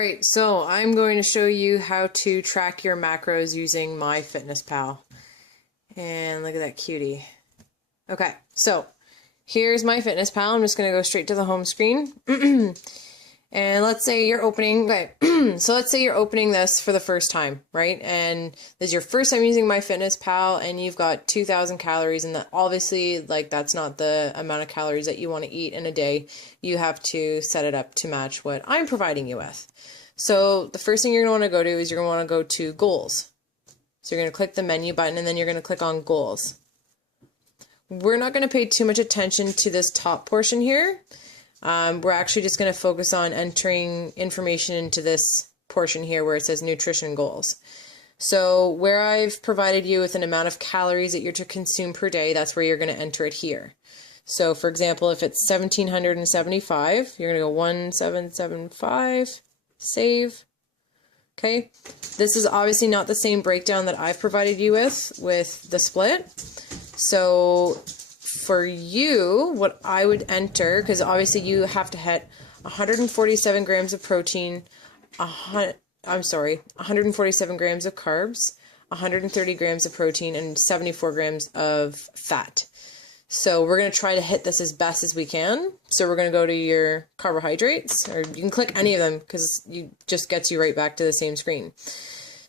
Alright, so I'm going to show you how to track your macros using MyFitnessPal. And look at that cutie. Okay, so here's MyFitnessPal. I'm just going to go straight to the home screen. And let's say you're opening, so let's say you're opening this for the first time, right? And this is your first time using MyFitnessPal and you've got 2,000 calories, and that obviously, like, that's not the amount of calories that you want to eat in a day. You have to set it up to match what I'm providing you with. So the first thing you're going to want to go to is you're going to want to go to Goals. So you're going to click the menu button and then you're going to click on Goals. We're not going to pay too much attention to this top portion here. We're actually just going to focus on entering information into this portion here where it says nutrition goals. So where I've provided you with an amount of calories that you're to consume per day, that's where you're going to enter it here. So for example, if it's 1,775, you're going to go 1,775, save. Okay, this is obviously not the same breakdown that I've provided you with the split. So for you, what I would enter, because obviously you have to hit 147 grams of protein, 147 grams of carbs, 130 grams of protein, and 74 grams of fat. So we're going to try to hit this as best as we can. So we're going to go to your carbohydrates, or you can click any of them because it just gets you right back to the same screen.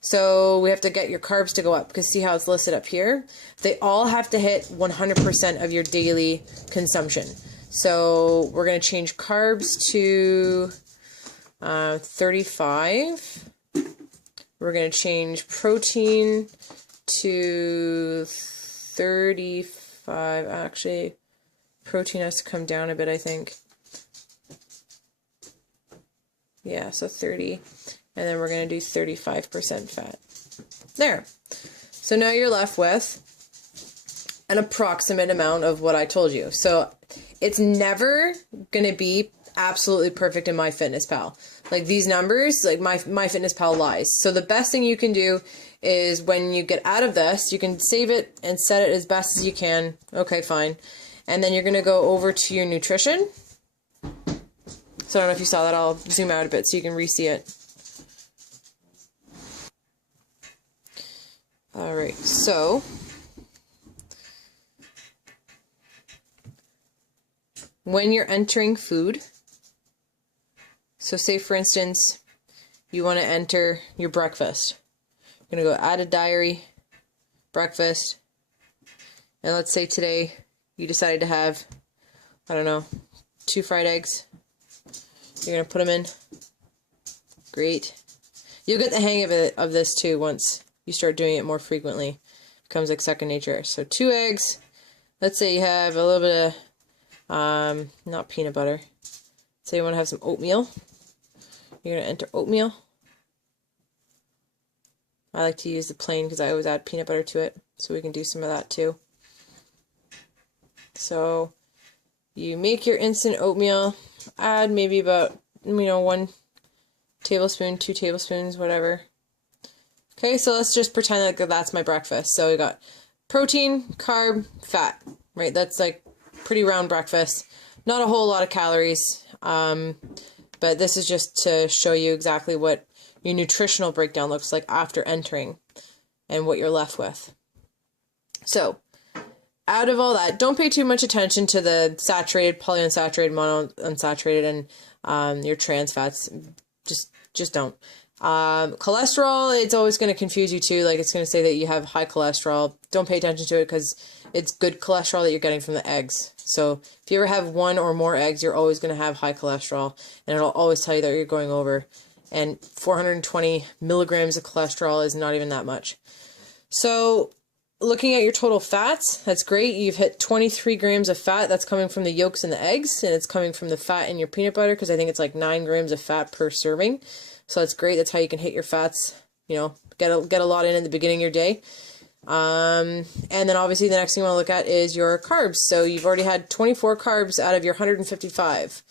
So we have to get your carbs to go up, because see how it's listed up here? They all have to hit 100% of your daily consumption. So we're going to change carbs to 35. We're going to change protein to 35. Actually, protein has to come down a bit, I think. Yeah, so 30. And then we're going to do 35% fat. There. So now you're left with an approximate amount of what I told you. So it's never going to be absolutely perfect in MyFitnessPal. Like these numbers, like MyFitnessPal lies. So the best thing you can do is when you get out of this, you can save it and set it as best as you can. Okay, fine. And then you're going to go over to your nutrition. So I don't know if you saw that. I'll zoom out a bit so you can re-see it. Alright, so when you're entering food, so say for instance, you want to enter your breakfast. You're going to go add a diary, breakfast, and let's say today you decided to have, I don't know, 2 fried eggs. You're going to put them in. Great. You'll get the hang of this too once you start doing it more frequently. It becomes like second nature. So 2 eggs. Let's say you have a little bit of, not peanut butter. Say you want to have some oatmeal. You're going to enter oatmeal. I like to use the plain because I always add peanut butter to it. So we can do some of that too. So you make your instant oatmeal. Add maybe about, 1 tablespoon, 2 tablespoons, whatever. Okay, so let's just pretend like that's my breakfast. So we got protein, carb, fat, right? That's like pretty round breakfast. Not a whole lot of calories, but this is just to show you exactly what your nutritional breakdown looks like after entering and what you're left with. So out of all that, don't pay too much attention to the saturated, polyunsaturated, monounsaturated, and your trans fats. Just don't. Cholesterol, it's always going to confuse you too. Like it's going to say that you have high cholesterol. Don't pay attention to it because it's good cholesterol that you're getting from the eggs. So if you ever have 1 or more eggs, you're always going to have high cholesterol, and it'll always tell you that you're going over. And 420 milligrams of cholesterol is not even that much. So looking at your total fats, that's great. You've hit 23 grams of fat. That's coming from the yolks and the eggs, and it's coming from the fat in your peanut butter, because I think it's like 9 grams of fat per serving. So that's great. That's how you can hit your fats, get a lot in the beginning of your day. And then obviously the next thing you want to look at is your carbs. So you've already had 24 carbs out of your 155.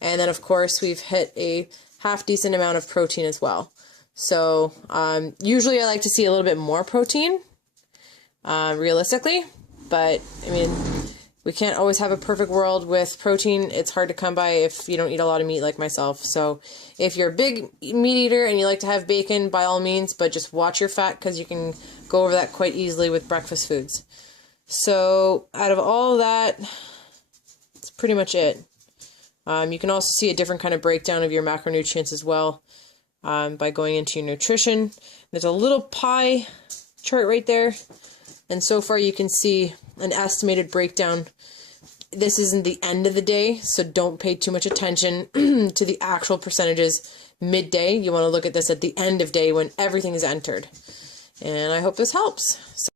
And then of course we've hit a half decent amount of protein as well. So usually I like to see a little bit more protein, realistically, but I mean, we can't always have a perfect world with protein. It's hard to come by if you don't eat a lot of meat like myself. So if you're a big meat eater and you like to have bacon, by all means, but just watch your fat because you can go over that quite easily with breakfast foods. So out of all of that, that's pretty much it. You can also see a different kind of breakdown of your macronutrients as well by going into your nutrition. There's a little pie chart right there. And so far you can see an estimated breakdown. This isn't the end of the day, so don't pay too much attention to the actual percentages midday. You want to look at this at the end of day when everything is entered. And I hope this helps.